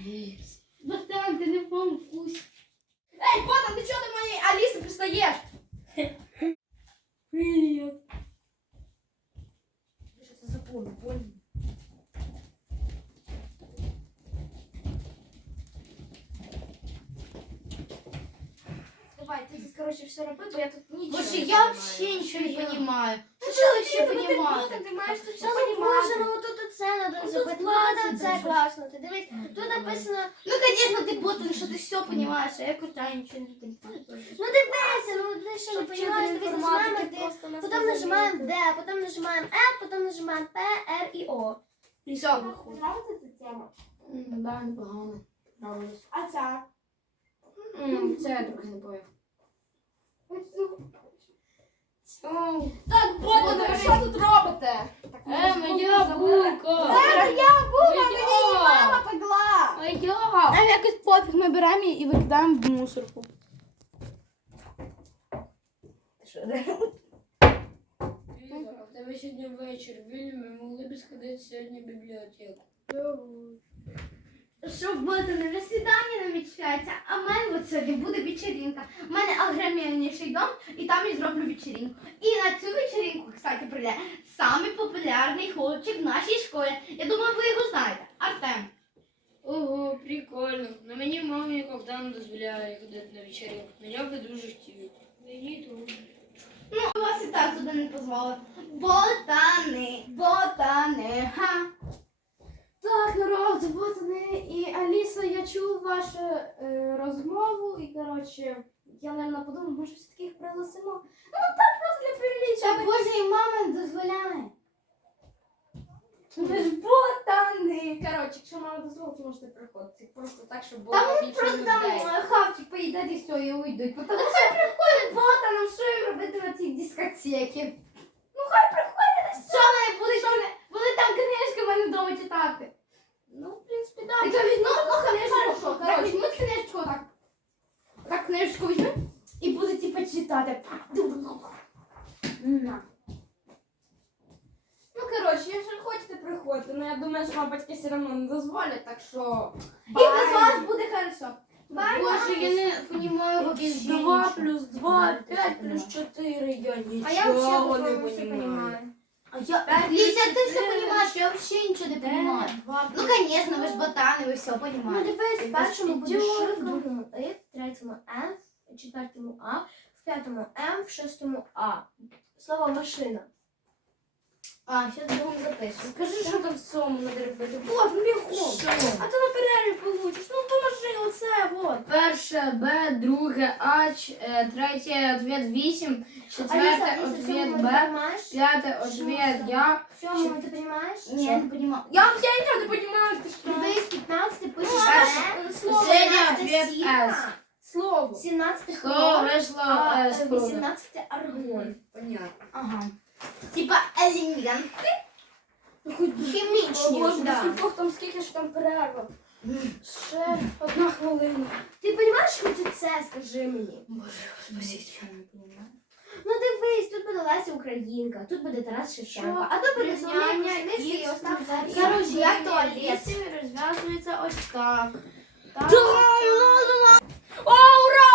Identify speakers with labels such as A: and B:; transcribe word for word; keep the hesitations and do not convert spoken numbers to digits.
A: Братан, ти не в моєму вкусі.
B: Ей, Ботан, ти чого до моєї Аліси пристаєш?
A: Привіт.
B: Ти що це запомни, понял? Давай, ти тут, короче, все роби, бо я тут нічого
A: Боже,
B: не
A: я
B: понимаю.
A: вообще нічого не розумію.
B: Ну
A: Що ви ще
B: ти, ну ти
A: понімати?
B: Ботан, ти маєш тут все
C: Та ну боже,
B: понімати.
C: ну тут це треба
B: тут
C: зробити.
B: класно
C: Ну це
B: дуже.
C: класно. Ти дивись, тут написано.
A: Ну, конечно, ти ботан, що ти все розумієш, а я крута, нічого не розумію.
C: Ну дивися, ну ти що не
B: Щоб вчити
C: розумієш, дивись, нажимаємо
B: інформатики,
C: Д,
B: просто нас
C: потім
B: не
C: нажимаємо
B: замінити.
C: Д, потім нажимаємо Е, потім нажимаємо П, Р і О.
B: І все, виходить.
C: Нравиться ця тема?
A: М, Да, непогано.
B: Нравилось.
C: А ця?
B: М, Це я трохи не поняв.
A: О,
B: Так, Ботан, ви що тут робите? Так,
A: Е,
B: ми
A: моя булка.
B: Це я була,
A: Моя.
B: мені її мама пекла.
A: Моя. Нам якось пофіг, ми беремо її і викидаємо в мусорку.
D: А в тебе сьогодні вечір вільний, ми могли б сходити сьогодні в бібліотеку.
A: Що ботане, вже свідання намічається, а в мене от сьогодні буде вечеринка. У мене огромніший дом, і там я зроблю вечеринку. І на цю вечеринку, кстати, прийде самий популярний хлопчик в нашій школі. Я думаю, ви його знаєте. Артем.
D: Ого, прикольно. На мені мама ніколи не дозволяє ходити на вечеринку. Ну я би дуже хотів. Мені теж.
A: Ну, вас і так туди не позвали. Ботани, ботани, ха.
B: Так, народ, Ботани і Аліса, я чув вашу е, розмову і, коротше, я, мабуть, подумав, може все-таки їх пригласимо. Ну, так просто для
A: Та
B: приліччя.
A: Боже, і мама не дозволяє.
B: Ви ж ботани! Коротше, якщо мама дозволить, можете приходити. Просто так, щоб було
A: Та вони
B: більше
A: просто там
B: людей.
A: е, хавчик поїдять і все, і уйдуть. Тому що приходять ботанам, що їм робити на цій дискотеці? Ну хай приходять, що вони будуть, що вони, вони там книжки в мене вдома читати.
B: Ну, в принципі,
A: Так,
B: так.
A: я візьму одну книжку,
B: Хорошо,
A: так,
B: коротше.
A: візьму книжку, так. Так, книжку візьму і буду, типа, читати. На.
B: Ну, коротше, якщо хочете, приходьте. Ну, я думаю, що вам батьки все одно не дозволять, так що...
A: І без вас буде хорошо. Бай,
D: Боже, я не розумію
B: Якісь
D: взагалі
B: два
D: нічого.
B: плюс два,
D: Я
B: п'ять
D: не
B: плюс чотири, я
C: А я взагалі
B: нічого не
C: по-моєму все
B: розумію.
C: розумію.
A: А я... Лізя, ти все розумієш, я взагалі нічого не розумію. Ну, звісно, ви ж ботани, ви все
C: Ну
A: розумієте.
C: дивись, в першому буде
B: ідіотка.
C: Ш, в другому И, в третьому Ф, в четвертому А, в п'ятому М, в шостому А. Слово машина.
A: А, зараз будемо записувати.
B: Скажи, що там в цьому надо робити. Вот, бігом.
D: Що?
B: А то на перерві получиш. Ну, поможи, оце, вот.
D: Перше Б, друге А, ч- е, третє ответ вісім, четверте ответ Б,
C: Б.
D: п'яте ответ Я.
C: Сьомому ти розумієш?
A: Ні, я не розумію.
B: Я, я нічого не розумію, ти що?
C: Дивись, п'ятнадцятий пишеш
B: Перше
C: Б,
B: слово.
D: Останнє
C: шістнадцятий
D: ответ
C: сіра,
D: С.
B: Слово.
C: сімнадцятий
D: Слово
C: хлор,
D: вийшло
C: а
D: е, з круга.
C: вісімнадцятий аргон.
D: Понятно.
A: Ага. Типа елементи.
B: Ну, хоч
A: Хімічні,
B: Боже,
A: да.
B: скількох там, скільки ж там перерва? Ще одна хвилина.
C: Ти розумієш, що це це, скажи мені?
A: Боже, спасіть, я не розумію.
C: Ну дивись, тут буде Леся Українка, тут буде Тарас Шевченко, а тут буде Соломія
A: Рівняння
C: Крушельницький і
A: ікс
C: Остап Зарій.
A: Короче, як то
B: Алісі розв'язується ось так. Так.
A: Да,
B: О, ура!